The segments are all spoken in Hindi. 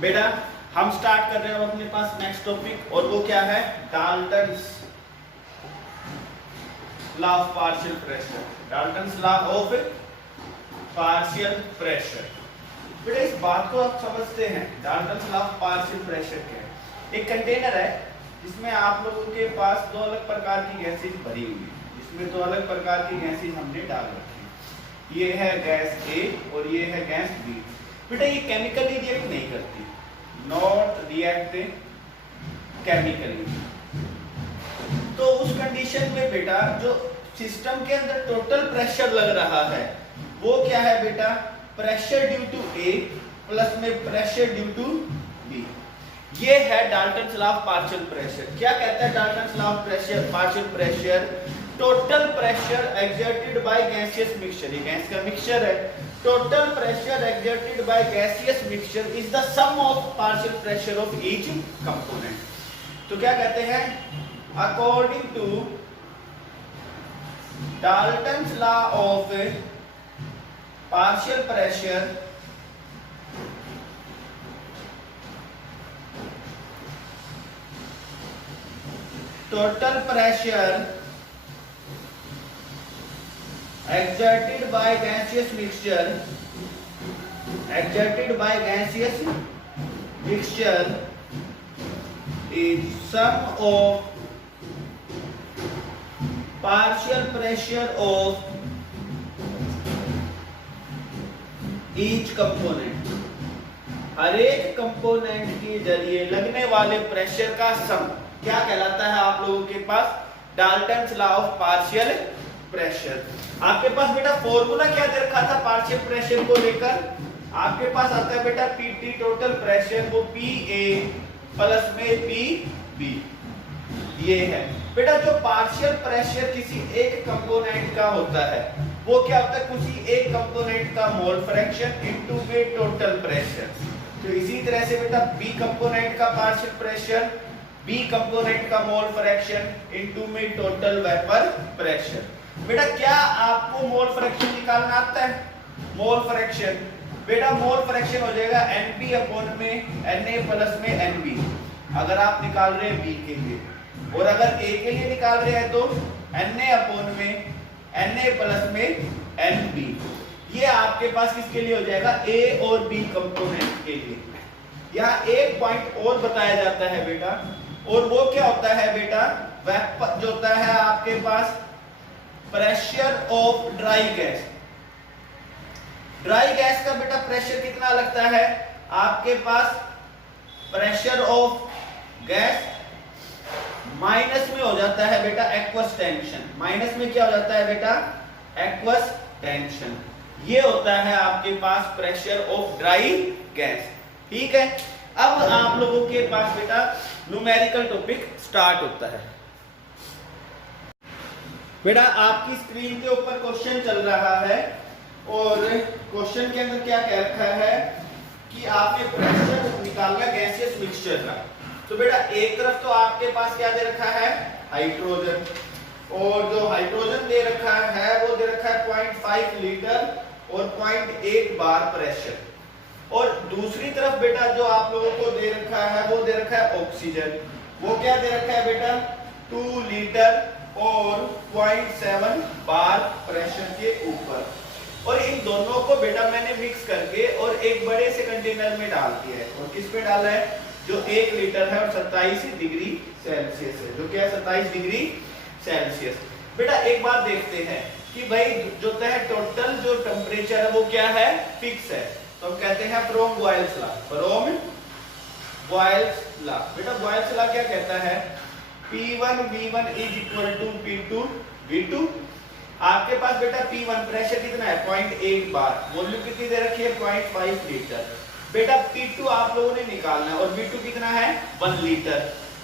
बेटा हम स्टार्ट कर रहे हैं अपने पास नेक्स्ट टॉपिक, और वो क्या है? Dalton's law of partial pressure. Dalton's law of partial pressure. बेटा इस बात को आप समझते हैं, Dalton's law of partial pressure क्या है? एक कंटेनर है जिसमें आप लोगों के पास दो अलग प्रकार की गैसेज भरी हुई है। इसमें दो अलग प्रकार की गैसेज हमने डाल रखी। ये है गैस ए और ये है गैस बी। बेटा ये केमिकली रिएक्ट नहीं करती, नॉट रिएक्ट केमिकली। तो उस कंडीशन में बेटा जो सिस्टम के अंदर टोटल प्रेशर लग रहा है वो क्या है बेटा? Pressure due to A plus में प्रेशर ड्यू टू बी। ये है Dalton's law of partial pressure. क्या कहता है Dalton's law of pressure partial pressure? Total pressure exerted by gaseous mixture. ये गैस का मिक्सचर है। Total pressure exerted by gaseous mixture is the sum of partial pressure of each component. तो क्या कहते हैं? According to Dalton's law of partial pressure, total pressure exerted by gaseous mixture is sum of partial pressure of each component। हर एक कंपोनेंट के जरिए लगने वाले प्रेशर का सम क्या कहलाता है आप लोगों के पास? Dalton's law of partial pressure. आपके पास बेटा फॉर्मूला क्या दे रखा था पार्शियल प्रेशर को लेकर? आपके पास आता है बेटा पीटी टोटल प्रेशर, वो पी ए प्लस में पी बी। ये है बेटा जो पार्शियल प्रेशर किसी एक कंपोनेंट का होता है वो क्या होता है? किसी एक कंपोनेंट का मोल फ्रैक्शन इनटू में टोटल प्रेशर। तो इसी तरह से बेटा बी कंपोनेंट का पार्शियल प्रेशर, बी कंपोनेंट का मोल फ्रैक्शन इनटू में टोटल वेपर प्रेशर। बेटा क्या आपको मोल फ्रैक्शन निकालना आता है? मोल फ्रैक्शन बेटा मोल फ्रैक्शन हो जाएगा Nb अपॉन में Na प्लस में Nb, अगर आप निकाल रहे हैं बी के लिए, और अगर ए के लिए निकाल रहे हैं तो Na अपॉन में Na प्लस में Nb। ये आपके पास किसके लिए हो जाएगा? ए और बी कंपोनेंट के लिए। यहाँ एक पॉइंट और बताया जाता है बेटा, और वो क्या होता है बेटा? वेपर जो होता है आपके पास pressure of dry gas. Dry gas का बेटा प्रेशर कितना लगता है? आपके पास प्रेशर ऑफ गैस माइनस में हो जाता है बेटा एक्वस टेंशन। माइनस में क्या हो जाता है बेटा? Aqueous tension. ये होता है आपके पास प्रेशर ऑफ ड्राई गैस। ठीक है, अब आप लोगों के पास बेटा न्यूमेरिकल टॉपिक स्टार्ट होता है। बेटा आपकी स्क्रीन के ऊपर क्वेश्चन चल रहा है, और क्वेश्चन के अंदर क्या कह रखा है कि आपने प्रेशर निकालना गैसियस मिक्सचर का। तो बेटा एक तरफ तो आपके पास क्या दे रखा है? हाइड्रोजन, और जो हाइड्रोजन दे रखा है वो दे रखा है 0.5 लीटर और 0.8 बार प्रेशर। और दूसरी तरफ बेटा जो आप लोगों को दे रखा है वो दे रखा है ऑक्सीजन। वो क्या दे रखा है बेटा? 2 लीटर और 0.7 बार प्रेशर के ऊपर। और इन दोनों को बेटा मैंने मिक्स करके और एक बड़े से कंटेनर में डाल दिया है। और किस पे डाला है? जो 1 लीटर है और 27 डिग्री सेल्सियस है। जो क्या है? 27 डिग्री सेल्सियस। बेटा एक बात देखते हैं कि भाई जो है टोटल जो टेम्परेचर है वो क्या है? फिक्स है। तो हम कहते हैं from Boyle's law. From Boyle's law. बेटा बॉयल्स लॉ क्या कहता है? P1 V1 is equal to P2 V2। आपके पास बेटा P1 प्रेशर कितना है? 0.8 बार। वॉल्यूम कितनी दे रखी है? 0.5 लीटर। बेटा P2 आप लोगों ने निकालना है, और V2 कितना है? 1 लीटर।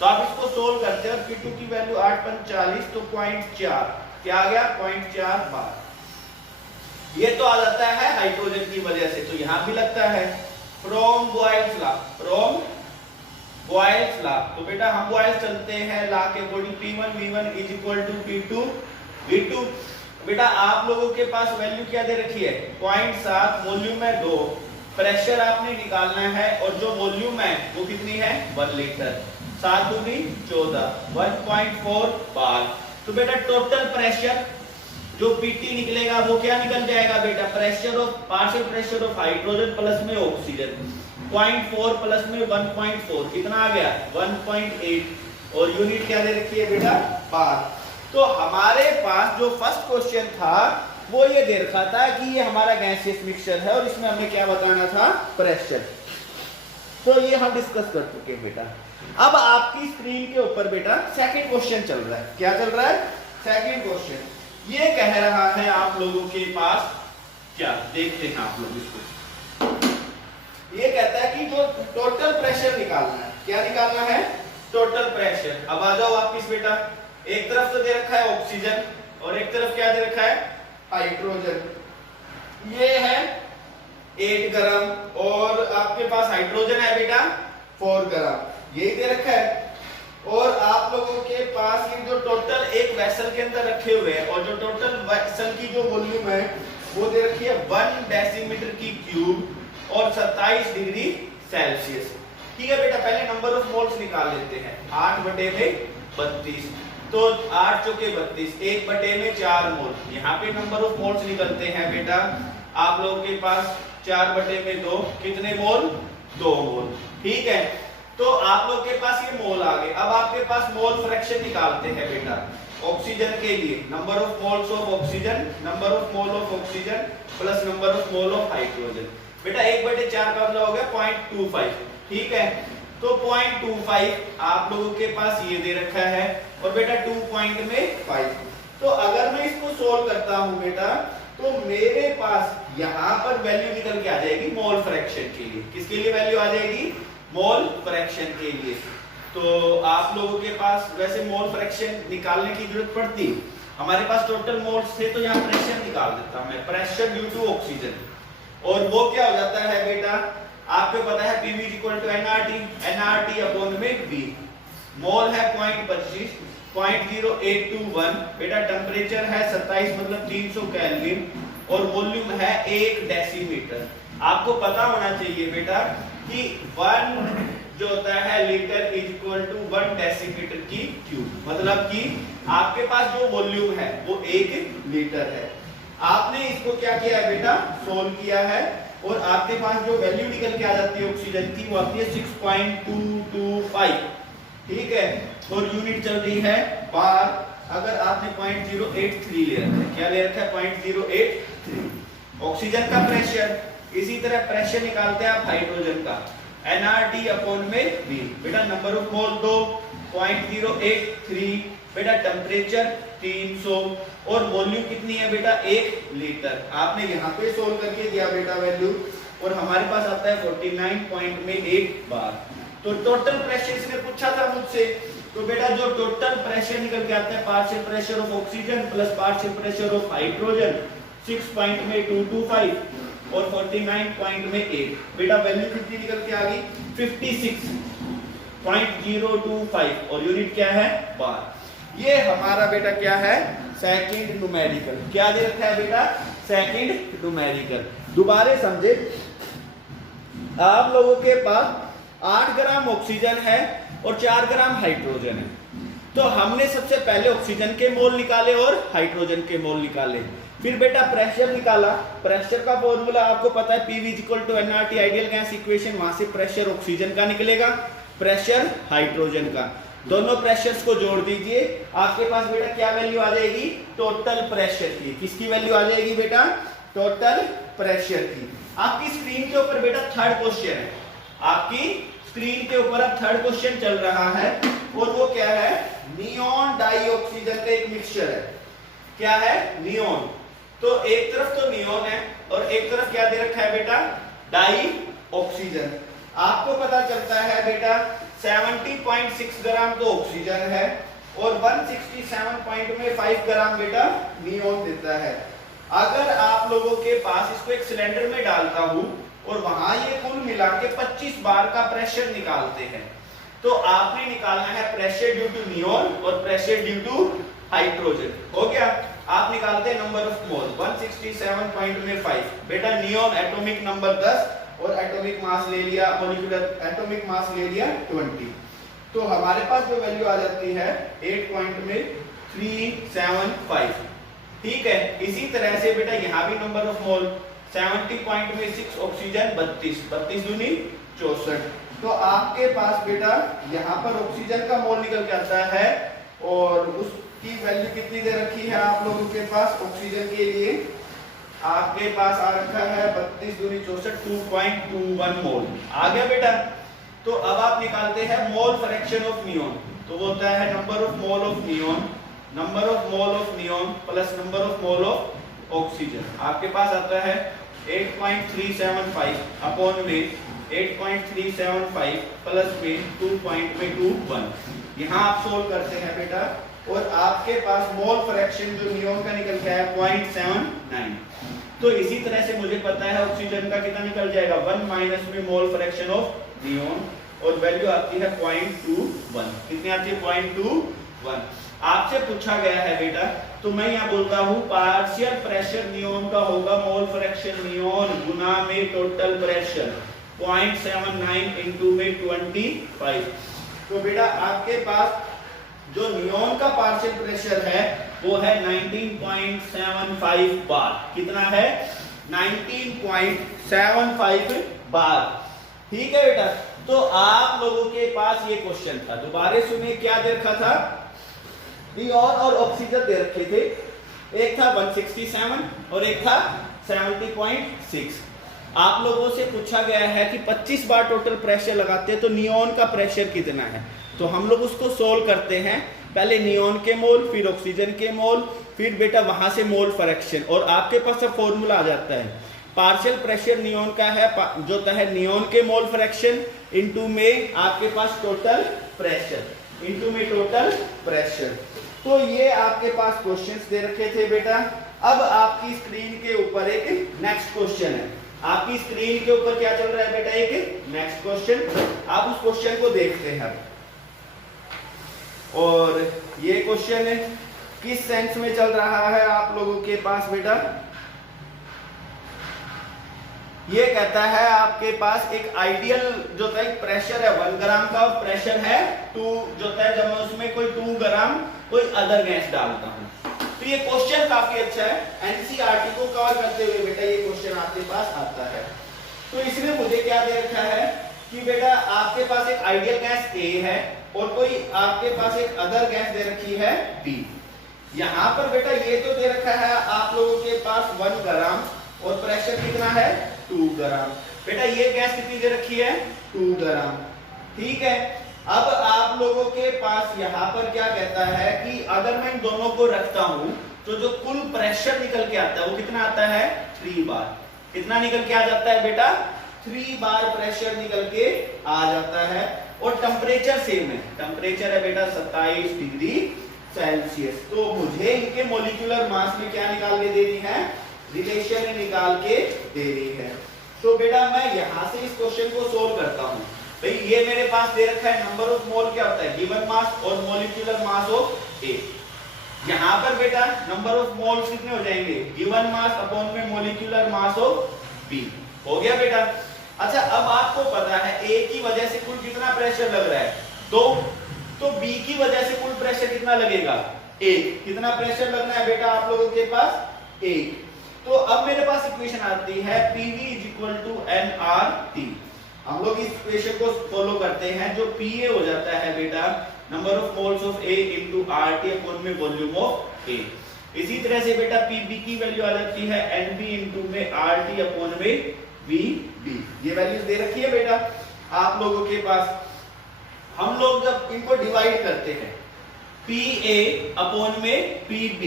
तो आप इसको सोल्व करते हैं, और P2 की वैल्यू 8×5 तो 0.4 क्या आ गया? 0.4 बार। ये तो आ जाता है हाइड्रोजन की वजह से, तो यहां भी लगता है from Boyle's law. From Boyle's law. तो बेटा हम बॉयल्स चलते हैं लॉ के according. P1 V1 is equal to P2 V2। बेटा आप लोगों के पास वैल्यू क्या दे रखी है? 0.7, वॉल्यूम है 2, प्रेशर आपने निकालना है और जो वॉल्यूम है वो कितनी है 1 लीटर। 7 दूनी 14 1.4 बार। तो बेटा टोटल प्रेशर जो पीटी निकलेगा वो क्या निकल जाएगा बेटा pressure of partial pressure of hydrogen plus में ऑक्सीजन 0.4 प्लस में 1.4 कितना आ गया 1.8 और यूनिट क्या दे रखी है बेटा बार। तो हमारे पास जो फर्स्ट क्वेश्चन था वो ये दे रखा था कि ये हमारा गैसियस मिक्सचर है और इसमें हमें क्या बताना था प्रेशर। तो ये हम डिस्कस कर चुके हैं बेटा। अब आपकी स्क्रीन के ऊपर बेटा सेकंड क्वेश्चन चल रहा है। क्या चल रहा है सेकंड क्वेश्चन। ये कह रहा है आप लोगों के पास क्या देखते हैं आप लोग इसको। ये कहता है कि जो टोटल प्रेशर निकालना है क्या निकालना है टोटल प्रेशर। अब आ जाओ वापिस बेटा। एक तरफ तो दे रखा है ऑक्सीजन और एक तरफ क्या दे रखा है हाइड्रोजन। ये है 8 ग्राम और आपके पास हाइड्रोजन है बेटा 4 ग्राम यही दे रखा है। और आप लोगों के पास ये जो टोटल एक वेसल के अंदर रखे हुए हैं और जो टोटल वेसल की जो वॉल्यूम है वो दे रखी है 1 डेसीमीटर की क्यूब और 27 डिग्री सेल्सियस। ठीक है बेटा पहले नंबर ऑफ मोल्स निकाल लेते हैं। 8 बटे में 32 तो 8 चौके 32 1 बटे में 4 मोल। यहाँ पे नंबर ऑफ मोल्स निकलते हैं बेटा आप लोगों के पास 4 बटे में 2 कितने मोल 2 मोल। ठीक है तो आप लोग के पास ये मोल आ गए। अब आपके पास मोल फ्रैक्शन निकालते हैं बेटा ऑक्सीजन के लिए। Number of moles of oxygen number of mole of oxygen plus number of mole of hydrogen. बेटा 1 बटे 4 का मतलब हो गया 0.25। ठीक है तो 0.25 आप लोगों के पास ये दे रखा है और बेटा 2.5। तो अगर मैं इसको सोल्व करता हूं बेटा तो मेरे पास यहां पर वैल्यू निकल के आ जाएगी मोल फ्रैक्शन के लिए। किसके लिए वैल्यू आ जाएगी मोल फ्रैक्शन के लिए। तो आप लोगों के पास वैसे मोल फ्रैक्शन निकालने की जरूरत पड़ती। हमारे पास टोटल मोल्स थे तो यहाँ प्रेशर निकाल देता मैं प्रेशर ड्यू टू ऑक्सीजन और वो क्या हो जाता है बेटा आपको पता है PV nRT अपॉन में V। मोल है 0.25 0.0821 बेटा टेम्परेचर है 27 मतलब 300 केल्विन और वॉल्यूम है 1 डेसीमीटर। आपको पता होना चाहिए बेटा कि 1 जो होता है litre is equal to 1 decimetre की क्यूब। मतलब कि आपके पास जो वॉल्यूम है वो 1 लीटर है। आपने इसको क्या किया है बेटा सोल्व किया है और आपके पास जो वैल्यू निकल के आ जाती है ऑक्सीजन की वो आती है 6.225। ठीक है और यूनिट चल रही है बार। अगर आपने 0.083 ले रखा है क्या ले रखा है 0.083 ऑक्सीजन का प्रेशर। इसी तरह प्रेशर निकालते हैं आप हाइड्रोजन का nRT अपॉन में V। बेटा नंबर ऑफ मोल 2 0.083 बेटा टेम्परेचर 300 और वॉल्यूम कितनी है बेटा 1 लीटर। आपने यहाँ पे सोल्व करके दिया बेटा वैल्यू और हमारे पास आता है 49.8 बार। तो टोटल प्रेशर इसने पूछा था मुझसे। तो बेटा जो टोटल प्रेशर निकल के आता है partial pressure of oxygen plus partial pressure of hydrogen 6.225 और 49.8 बेटा वैल्यू कितनी निकल के आ गई 56.025 और यूनिट क्या है बार। ये हमारा बेटा क्या है सेकंड न्यूमेरिकल। क्या दे रखा है बेटा सेकंड न्यूमेरिकल। दोबारा समझे आप लोगों के पास 8 ग्राम ऑक्सीजन है और 4 ग्राम हाइड्रोजन है। तो हमने सबसे पहले ऑक्सीजन के मोल निकाले और हाइड्रोजन के मोल निकाले। फिर बेटा प्रेशर निकाला। प्रेशर का फॉर्मूला आपको पता है PV nRT ideal gas equation. वहां से प्रेशर ऑक्सीजन का निकलेगा प्रेशर हाइड्रोजन का। दोनों प्रेशर्स को जोड़ दीजिए आपके पास बेटा क्या वैल्यू आ जाएगी टोटल प्रेशर की। किसकी वैल्यू आ जाएगी बेटा टोटल प्रेशर की। आपकी स्क्रीन के ऊपर बेटा थर्ड क्वेश्चन है। आपकी स्क्रीन के ऊपर अब थर्ड क्वेश्चन चल रहा है और वो क्या है नियोन डाइऑक्सीजन का एक मिक्सचर है। क्या है नियोन। तो एक तरफ तो नियोन है और एक तरफ क्या दे रखा है बेटा डाई ऑक्सीजन। आपको पता चलता है बेटा 70.6 ग्राम तो ऑक्सीजन है और 167.5 ग्राम बेटा नियोन देता है। अगर आप लोगों के पास इसको एक सिलेंडर में डालता हूं और वहां ये कुल मिला के 25 बार का प्रेशर निकालते हैं तो आपने निकालना है प्रेशर ड्यू टू नियोन और प्रेशर ड्यू टू हाइड्रोजन। हो गया। आप निकालते हैं नंबर ऑफ मोल 167.5 बेटा नियोन एटॉमिक नंबर 10 और एटॉमिक मास ले लिया, मॉलिक्यूलर एटॉमिक मास ले लिया 20। तो हमारे पास जो वैल्यू आ जाती है 8.375। ठीक है, इसी तरह से बेटा यहाँ भी नंबर ऑफ मोल 70.6 ऑक्सीजन 32 दूनी 64। तो आपके पास बेटा यहाँ पर ऑक्सीजन का मोल निकल के आता है और उसकी वैल्यू कितनी दे रखी है आप लोगों के पास ऑक्सीजन के लिए, आपके पास आ रखा है 32 दूनी 64 2.21 मोल आ गया बेटा। तो अब आप निकालते हैं मोल फ्रैक्शन ऑफ नियॉन। तो वो होता है number of mole of neon plus number of mole of oxygen. आपके पास आता है 8.375 अपॉन में 8.375 प्लस में 2.21। यहाँ आप सोल्व करते हैं बेटा और आपके पास मोल फ्रैक्शन जो नियॉन का निकल के आया 0.79। तो इसी तरह से मुझे पता है ऑक्सीजन का कितना निकल जाएगा 1 माइनस में मोल फ्रैक्शन ऑफ नियॉन और वैल्यू आती है 0.21। कितनी आती है 0.21। आपसे पूछा गया है बेटा, तो मैं यहाँ बोलता हूँ पार्शियल प्रेशर नियॉन का होगा मोल फ्रैक्शन नियॉन गुना में टोटल प्रेशर 0.79 इंटू में 25। तो बेटा आपके पास जो नियॉन का पार्शियल प्रेशर है वो है 19.75 बार। कितना है 19.75 बार। ठीक है बेटा, तो आप लोगों के पास ये क्वेश्चन था, दोबारा सुनिए क्या दे रखा था, नियॉन और ऑक्सीजन दे रखे थे, एक था 167 और एक था 70.6। आप लोगों से पूछा गया है कि 25 बार टोटल प्रेशर लगाते हैं तो नियॉन का प्रेशर कितना है। तो हम लोग उसको सोल्व करते हैं, पहले नियॉन के मोल फिर ऑक्सीजन के मोल फिर बेटा वहां से मोल फ्रैक्शन और आपके पास अब फॉर्मूला आ जाता है। पार्शियल प्रेशर नियॉन का है जो होता है नियॉन के मोल फ्रैक्शन इनटू में आपके पास टोटल प्रेशर इनटू में टोटल प्रेशर। तो ये आपके पास क्वेश्चंस दे रखे थे बेटा। अब आपकी स्क्रीन के ऊपर एक नेक्स्ट क्वेश्चन है, आपकी स्क्रीन के ऊपर क्या चल रहा है बेटा, एक नेक्स्ट क्वेश्चन। आप उस क्वेश्चन को देखते हैं और ये क्वेश्चन किस सेंस में चल रहा है आप लोगों के पास बेटा, ये कहता है आपके पास एक आइडियल जो है प्रेशर है 1 ग्राम का, प्रेशर है 2 जो है जब मैं उसमें कोई 2 ग्राम कोई अदर गैस डालता हूं। तो ये क्वेश्चन काफी अच्छा है, एनसीईआरटी को कवर करते हुए बेटा ये क्वेश्चन आपके पास आता है। तो इसमें मुझे क्या दे रखा है कि बेटा आपके पास एक आइडियल गैस ए है और कोई आपके पास एक अदर गैस दे रखी है बी। यहां पर बेटा ये तो दे रखा है आप लोगों के पास 1 ग्राम और प्रेशर कितना है 2 ग्राम। बेटा ये गैस कितनी दे रखी है 2 ग्राम। ठीक है, अब आप लोगों के पास यहाँ पर क्या कहता है कि अगर मैं इन दोनों को रखता हूं तो जो कुल प्रेशर निकल के आता है वो कितना आता है 3 बार। कितना निकल के आ जाता है बेटा 3 बार प्रेशर निकल के आ जाता है और टेम्परेचर सेम है, टेम्परेचर है बेटा 27 डिग्री सेल्सियस। तो मुझे इनके मोलिकुलर मास में क्या निकाल के देनी है, रिलेशन निकाल के दे रही है। तो बेटा मैं यहां से इस क्वेश्चन को सोल्व करता हूं। भाई ये मेरे पास दे रखा है नंबर ऑफ मोल क्या होता है गिवन मास और मोलिकुलर मास ऑफ ए। यहां पर बेटा नंबर ऑफ मोल्स कितने हो जाएंगे गिवन मास अपॉन में मोलिकुलर मास ऑफ बी। हो गया बेटा। अच्छा अब आपको पता है ए की वजह से कुल कितना प्रेशर लग रहा है 2, तो बी की वजह से कुल प्रेशर कितना लगेगा 1। कितना प्रेशर लगना है बेटा आप लोगों के पास 1। तो अब मेरे पास इक्वेशन आती है PV = nRT। हम लोग इस इक्वेशन को फॉलो करते हैं जो PA हो जाता है बेटा number of moles of A * RT upon में वॉल्यूम ऑफ A। इसी तरह से बेटा PB की वैल्यू आ जाती है NB * में RT अपॉन में VB। ये वैल्यूज दे रखी है बेटा आप लोगों के पास। हम लोग जब इनको डिवाइड करते हैं PA अपॉन में PB,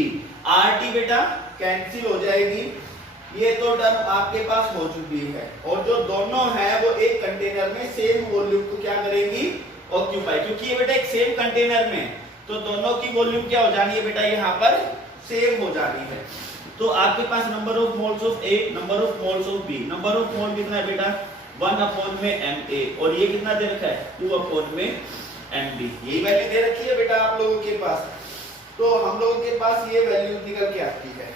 RT बेटा कैंसिल हो जाएगी, ये तो टर्म आपके पास हो चुकी है और जो दोनों है वो एक कंटेनर में सेम वॉल्यूम को क्या करेंगी ऑक्यूपाई, क्योंकि ये बेटा एक सेम कंटेनर में तो दोनों की वॉल्यूम क्या हो जानी है बेटा यहाँ पर सेम हो जानी है। तो आपके पास number of moles of A, number of moles of B, number of mole कितना है बेटा 1 अपॉन में MA और ये कितना दे रखा है 2 अपॉन में MB। यही वैल्यू दे रखी है बेटा आप लोगों के पास। तो हम लोगों के पास ये वैल्यू निकल के आती है।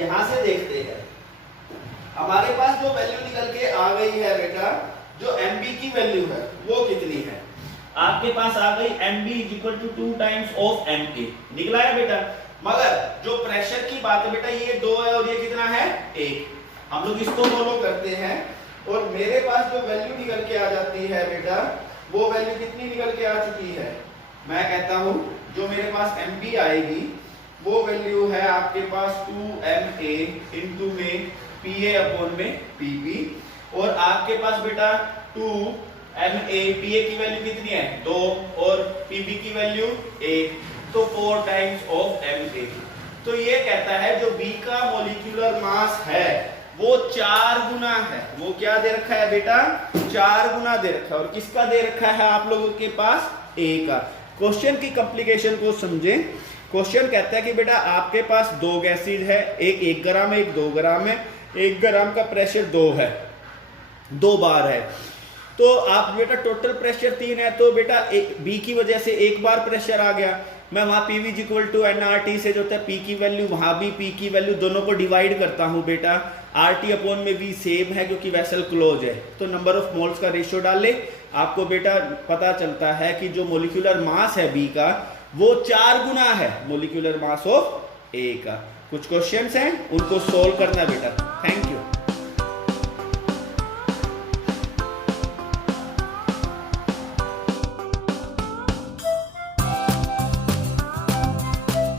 यहां से देखते हैं, हमारे पास जो वैल्यू निकल के आ गई है बेटा, जो mb की वैल्यू है वो कितनी है, आपके पास आ गई mb is equal to 2 times of ma निकला है बेटा। मगर जो प्रेशर की बात है बेटा, ये 2 है और ये कितना है 1, हम लोग इसको फॉलो करते हैं और मेरे पास जो वैल्यू निकल के आ जाती है बेटा, वो वैल्यू कितनी निकल के आ चुकी है, मैं कहता हूं जो मेरे पास mb आएगी वो वैल्यू है आपके पास 2ma इनटू में pa अपॉन में pb, और आपके पास बेटा 2ma pa की वैल्यू कितनी है 2 और pb की वैल्यू 1, तो 4 टाइम्स ऑफ ma। तो ये कहता है जो b का मोलिक्यूलर मास है वो 4 गुना है, वो क्या दे रखा है बेटा 4 गुना दे रखा है, और किसका दे रखा है आप लोगों के पास a का। क्वेश्चन की कॉम्प्लिकेशन को समझें। क्वेश्चन कहता है कि बेटा आपके पास 2 गैसेज है, एक 1 ग्राम है एक 2 ग्राम है, 1 ग्राम का प्रेशर 2 है, 2 बार है, तो आप बेटा टोटल प्रेशर 3 है, तो बेटा बी की वजह से 1 बार प्रेशर आ गया, मैं वहां P V equal to NRT से जो होता है पी की वैल्यू, वहां भी पी की वैल्यू, दोनों को डिवाइड करता हूं बेटा, आरटी अपॉन में वी सेम है क्योंकि वेसल क्लोज है, तो नंबर ऑफ मोल्स का रेशियो डाल ले, आपको बेटा पता चलता है कि जो मोलिकुलर मास है बी का वो 4 गुना है मोलिकुलर मास ऑफ ए का। कुछ क्वेश्चंस हैं उनको सोल्व करना बेटा। Thank you.